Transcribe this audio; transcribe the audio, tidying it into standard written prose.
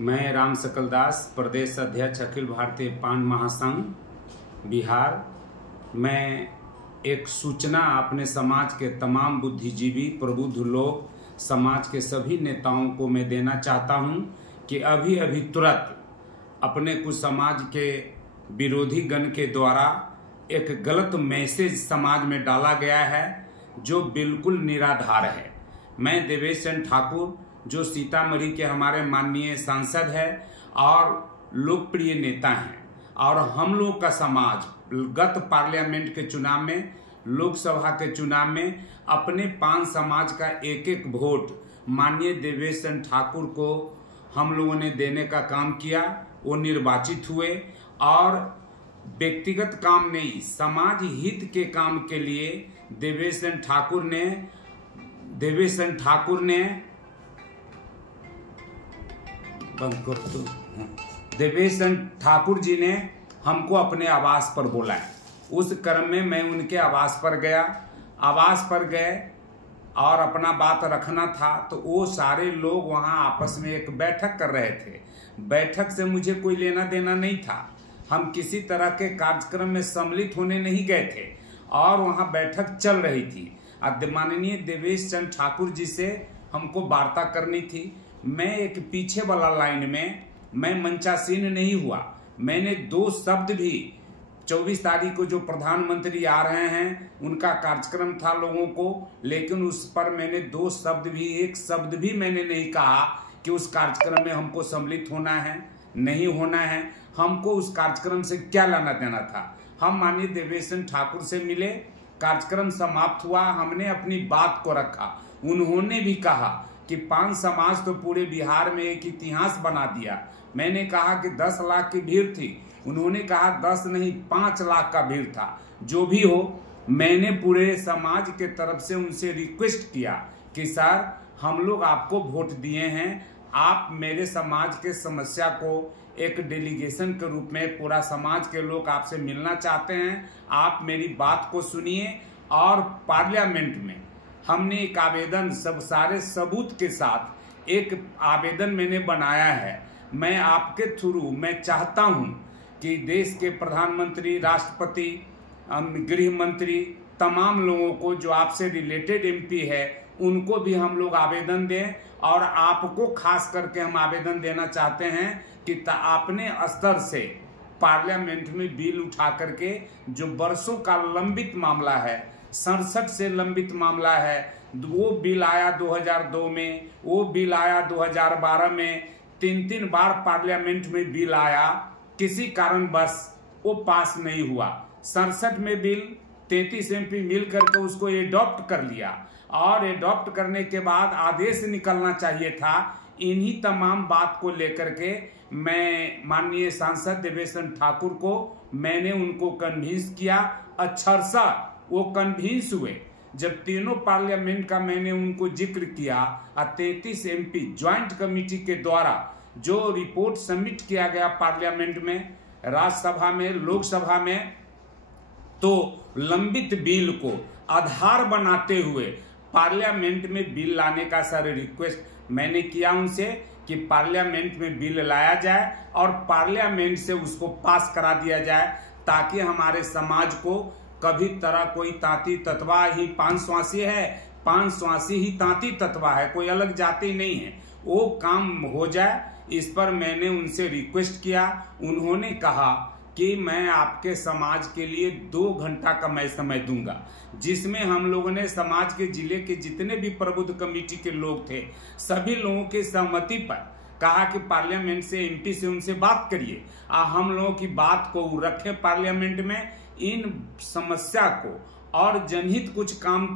मैं राम सकलदास, प्रदेश अध्यक्ष अखिल भारतीय पान महासंघ बिहार। मैं एक सूचना अपने समाज के तमाम बुद्धिजीवी प्रबुद्ध लोग, समाज के सभी नेताओं को मैं देना चाहता हूं कि अभी अभी तुरंत अपने कुछ समाज के विरोधी गण के द्वारा एक गलत मैसेज समाज में डाला गया है जो बिल्कुल निराधार है। मैं देवेश चंद्र ठाकुर, जो सीतामढ़ी के हमारे माननीय सांसद है और लोकप्रिय नेता हैं, और हम लोग का समाज गत पार्लियामेंट के चुनाव में, लोकसभा के चुनाव में अपने पान समाज का एक एक वोट माननीय देवेश चंद्र ठाकुर को हम लोगों ने देने का काम किया। वो निर्वाचित हुए और व्यक्तिगत काम नहीं, समाज हित के काम के लिए देवेश चंद्र ठाकुर जी ने हमको अपने आवास पर बुलाया। उस क्रम में मैं उनके आवास पर गया। आवास पर गए और अपना बात रखना था, तो वो सारे लोग वहां आपस में एक बैठक कर रहे थे। बैठक से मुझे कोई लेना देना नहीं था। हम किसी तरह के कार्यक्रम में सम्मिलित होने नहीं गए थे और वहां बैठक चल रही थी। माननीय देवेश चंद्र ठाकुर जी से हमको वार्ता करनी थी। मैं एक पीछे वाला लाइन में मैं मंचासीन नहीं हुआ। मैंने दो शब्द भी 24 तारीख को जो प्रधानमंत्री आ रहे हैं उनका कार्यक्रम था लोगों को, लेकिन उस पर मैंने दो शब्द भी, एक शब्द भी मैंने नहीं कहा कि उस कार्यक्रम में हमको सम्मिलित होना है, नहीं होना है, हमको उस कार्यक्रम से क्या लेना देना था। हम माननीय देवेश चंद्र ठाकुर से मिले, कार्यक्रम समाप्त हुआ, हमने अपनी बात को रखा। उन्होंने भी कहा कि पान समाज तो पूरे बिहार में एक इतिहास बना दिया। मैंने कहा कि 10 लाख की भीड़ थी, उन्होंने कहा 10 नहीं 5 लाख का भीड़ था। जो भी हो, मैंने पूरे समाज के तरफ से उनसे रिक्वेस्ट किया कि सर, हम लोग आपको वोट दिए हैं, आप मेरे समाज के समस्या को एक डेलीगेशन के रूप में पूरा समाज के लोग आपसे मिलना चाहते हैं, आप मेरी बात को सुनिए। और पार्लियामेंट में हमने एक आवेदन सब सारे सबूत के साथ एक आवेदन मैंने बनाया है। मैं आपके थ्रू मैं चाहता हूं कि देश के प्रधानमंत्री, राष्ट्रपति, गृह मंत्री, तमाम लोगों को जो आपसे रिलेटेड एमपी है उनको भी हम लोग आवेदन दें। और आपको खास करके हम आवेदन देना चाहते हैं कि अपने स्तर से पार्लियामेंट में बिल उठा करके, जो वर्षों का लंबित मामला है, 67 से लंबित मामला है, वो बिल आया 2002 में, वो बिल आया 2012 में, 3 बार पार्लियामेंट में बिल आया, किसी कारणवश वो पास नहीं हुआ। 67 में बिल 33 एमपी मिल करके उसको एडॉप्ट कर लिया और एडॉप्ट करने के बाद आदेश निकलना चाहिए था। इन्हीं तमाम बात को लेकर के मैं माननीय सांसद देवेश चंद्र ठाकुर को मैंने उनको कन्विंस किया। अक्षरशा वो कन्विंस हुए। जब तीनों पार्लियामेंट का मैंने उनको जिक्र किया और 33 एमपी ज्वाइंट कमेटी के द्वारा जो रिपोर्ट सबमिट किया गया पार्लियामेंट में, राज्यसभा में, लोकसभा में, तो लंबित बिल को आधार बनाते हुए पार्लियामेंट में बिल लाने का सर रिक्वेस्ट मैंने किया उनसे कि पार्लियामेंट में बिल लाया जाए और पार्लियामेंट से उसको पास करा दिया जाए, ताकि हमारे समाज को कभी तरह कोई तांती तत्वा ही पान स्वासी है, पान स्वासी ही तांती तत्वा है, कोई अलग जाति नहीं है, वो काम हो जाए। इस पर मैंने उनसे रिक्वेस्ट किया। उन्होंने कहा कि मैं आपके समाज के लिए 2 घंटा का मैं समय दूंगा, जिसमें हम लोगों ने समाज के जिले के जितने भी प्रबुद्ध कमेटी के लोग थे, सभी लोगों की सहमति पर कहा कि पार्लियामेंट से, एमपी से उनसे बात करिए, हम लोगों की बात को रखें पार्लियामेंट में, इन समस्या को और जनहित कुछ काम